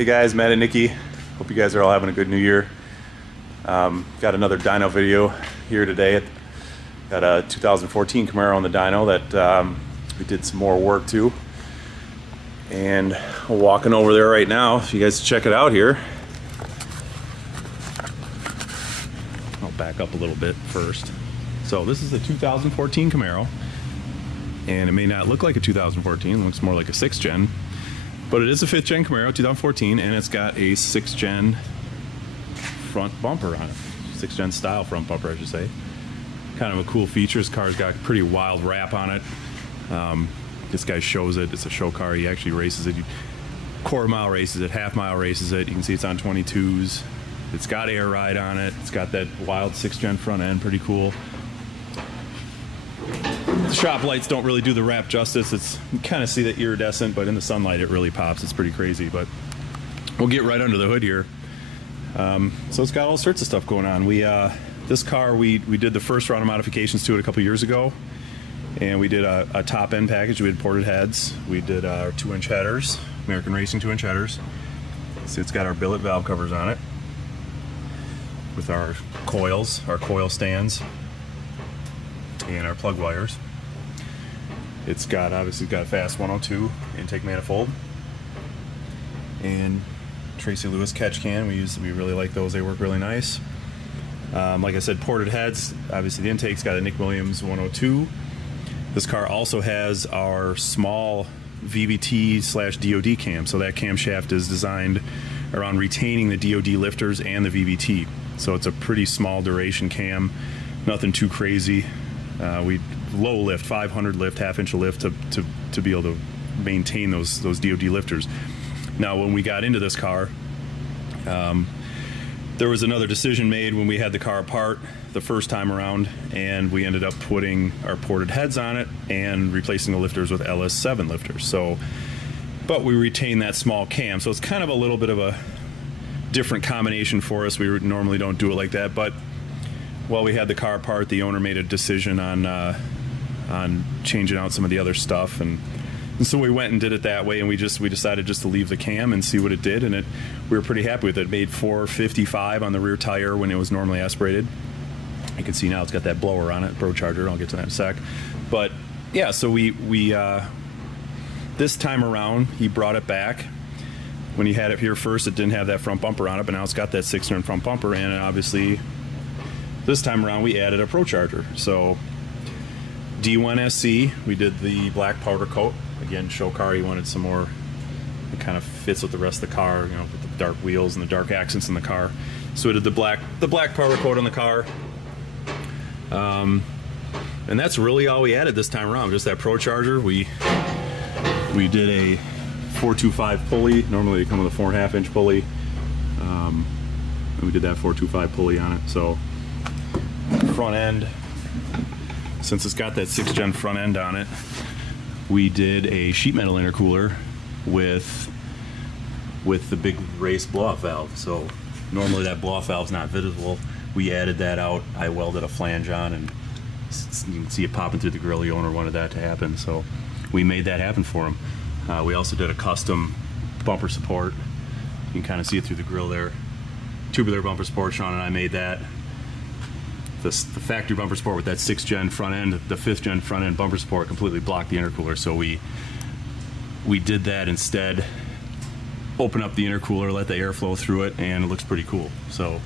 Hey guys, Matt and Nicky. Hope you guys are all having a good new year. Got another dyno video here today. Got a 2014 Camaro on the dyno that we did some more work to. And we're walking over there right now. If you guys check it out here. I'll back up a little bit first. So this is a 2014 Camaro. And it may not look like a 2014, it looks more like a 6th gen. But it is a 5th gen Camaro, 2014, and it's got a 6th gen front bumper on it. 6th gen style front bumper, I should say. Kind of a cool feature. This car's got a pretty wild wrap on it. This guy shows it. It's a show car. He actually races it. Quarter mile races it, half mile races it. You can see it's on 22s. It's got air ride on it. It's got that wild 6th gen front end, pretty cool. The shop lights don't really do the wrap justice. You kind of see the iridescent, but in the sunlight it really pops. It's pretty crazy, but we'll get right under the hood here. So it's got all sorts of stuff going on. This car, we did the first round of modifications to it a couple years ago, and we did a top end package. We had ported heads. We did our 2-inch headers, American Racing 2-inch headers. So it's got our billet valve covers on it with our coils, our coil stands, and our plug wires. It's got, obviously got fast 102 intake manifold and Tracy Lewis catch can. We really like those. They work really nice. Like I said, ported heads. Obviously the intake's got a Nick Williams 102. This car also has our small VVT/DOD cam. So that camshaft is designed around retaining the DOD lifters and the VVT. So it's a pretty small duration cam, nothing too crazy. We low lift, 500 lift, half-inch lift to be able to maintain those DOD lifters. Now, when we got into this car, there was another decision made when we had the car apart the first time around, and we ended up putting our ported heads on it and replacing the lifters with LS7 lifters. So, but we retain that small cam, so it's kind of a little bit of a different combination for us. We normally don't do it like that, but while we had the car apart, the owner made a decision on changing out some of the other stuff, and so we went and did it that way, and we decided just to leave the cam and see what it did, and we were pretty happy with it. It made 455 on the rear tire when it was normally aspirated. You can see now it's got that blower on it, Procharger. I'll get to that in a sec. But yeah, so we this time around he brought it back. When he had it here first, it didn't have that front bumper on it, but now it's got that 6-turn front bumper, and obviously this time around we added a Procharger. So D1SC, we did the black powder coat. Again, show car, he wanted some more, it kind of fits with the rest of the car, you know, with the dark wheels and the dark accents in the car. So we did the black powder coat on the car. And that's really all we added this time around, just that Procharger. We did a 425 pulley. Normally they come with a 4.5-inch pulley. And we did that 425 pulley on it. So front end, since it's got that 6th gen front end on it, we did a sheet metal intercooler with the big race blow-off valve. So normally that blow-off valve's not visible. We added that out. I welded a flange on, and you can see it popping through the grill. The owner wanted that to happen, so we made that happen for him. We also did a custom bumper support. You can kind of see it through the grill there. Tubular bumper support, Sean and I made that. The factory bumper support with that 6th gen front end, the 5th gen front end bumper support completely blocked the intercooler, so we did that instead. Open up the intercooler, let the air flow through it, and it looks pretty cool. So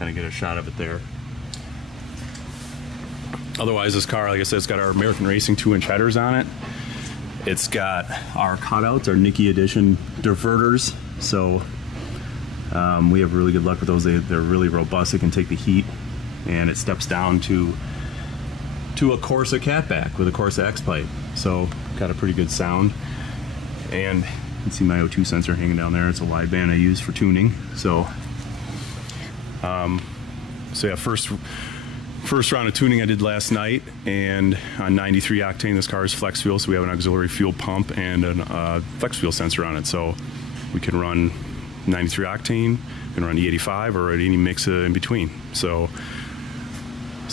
kind of get a shot of it there. Otherwise, this car, like I said, it's got our American Racing 2-inch headers on it. It's got our cutouts, our Nickey edition diverters. So we have really good luck with those. They're really robust. They can take the heat, and it steps down to a Corsa catback with a Corsa X pipe. So got a pretty good sound. And you can see my O2 sensor hanging down there. It's a wideband I use for tuning. So yeah, first round of tuning I did last night, and on 93 octane, this car is flex fuel, so we have an auxiliary fuel pump and a flex fuel sensor on it. So we can run 93 octane, can run E85, or any mix in between. So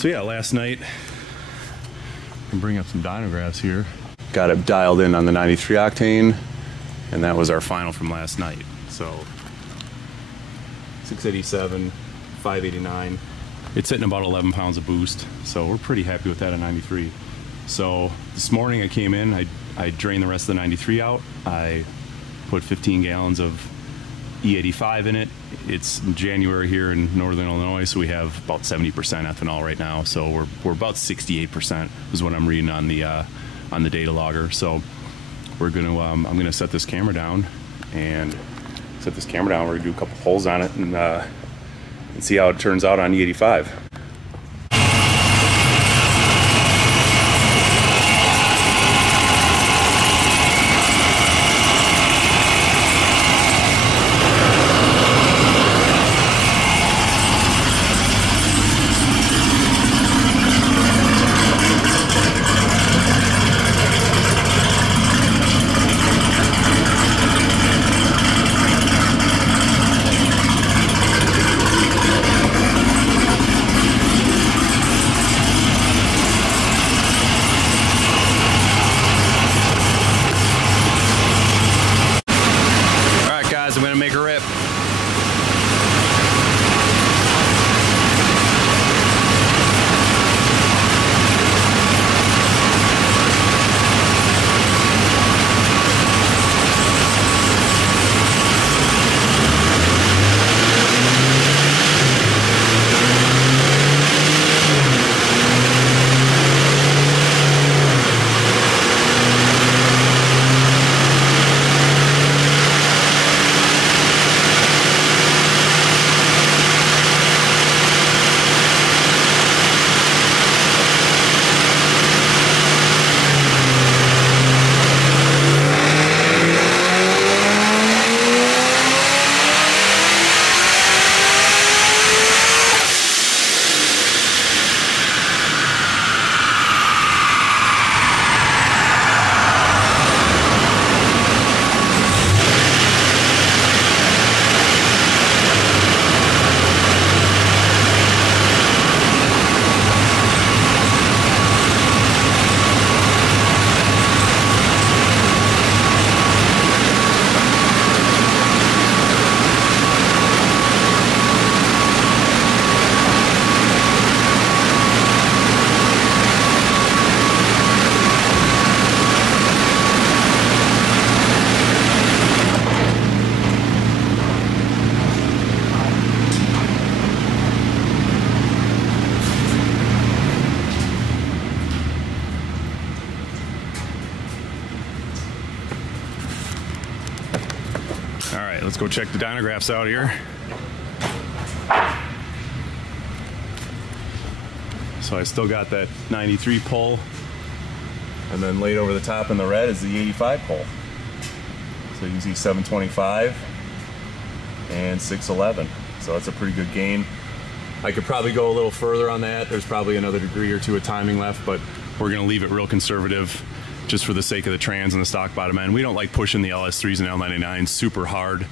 yeah, last night, I can bring up some dynographs here. Got it dialed in on the 93 octane, and that was our final from last night. So 687, 589. It's hitting about 11 pounds of boost, so we're pretty happy with that at 93. So this morning I came in, I drained the rest of the 93 out. I put 15 gallons of E85 in it. It's January here in northern Illinois, so we have about 70% ethanol right now. So we're about 68% is what I'm reading on the data logger. So we're gonna I'm gonna set this camera down and We're gonna do a couple pulls on it and see how it turns out on E85. I'm gonna make her rip. All right, let's go check the dynagraphs out here. So I still got that 93 pull, and then laid over the top in the red is the 85 pull. So you can see 725 and 611. So that's a pretty good gain. I could probably go a little further on that. There's probably another degree or two of timing left, but we're gonna leave it real conservative just for the sake of the trans and the stock bottom end. We don't like pushing the LS3s and L99s super hard.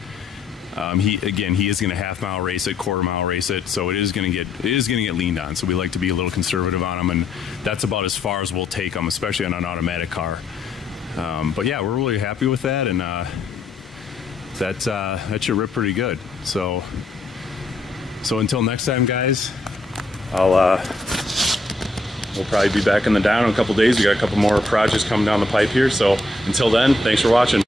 He is going to half-mile race it, quarter-mile race it, so it is going to get leaned on. So we like to be a little conservative on them, and that's about as far as we'll take them, especially on an automatic car. But yeah, we're really happy with that, and that should rip pretty good. So until next time, guys, we'll probably be back in the dyno in a couple days. We got a couple more projects coming down the pipe here. So until then, thanks for watching.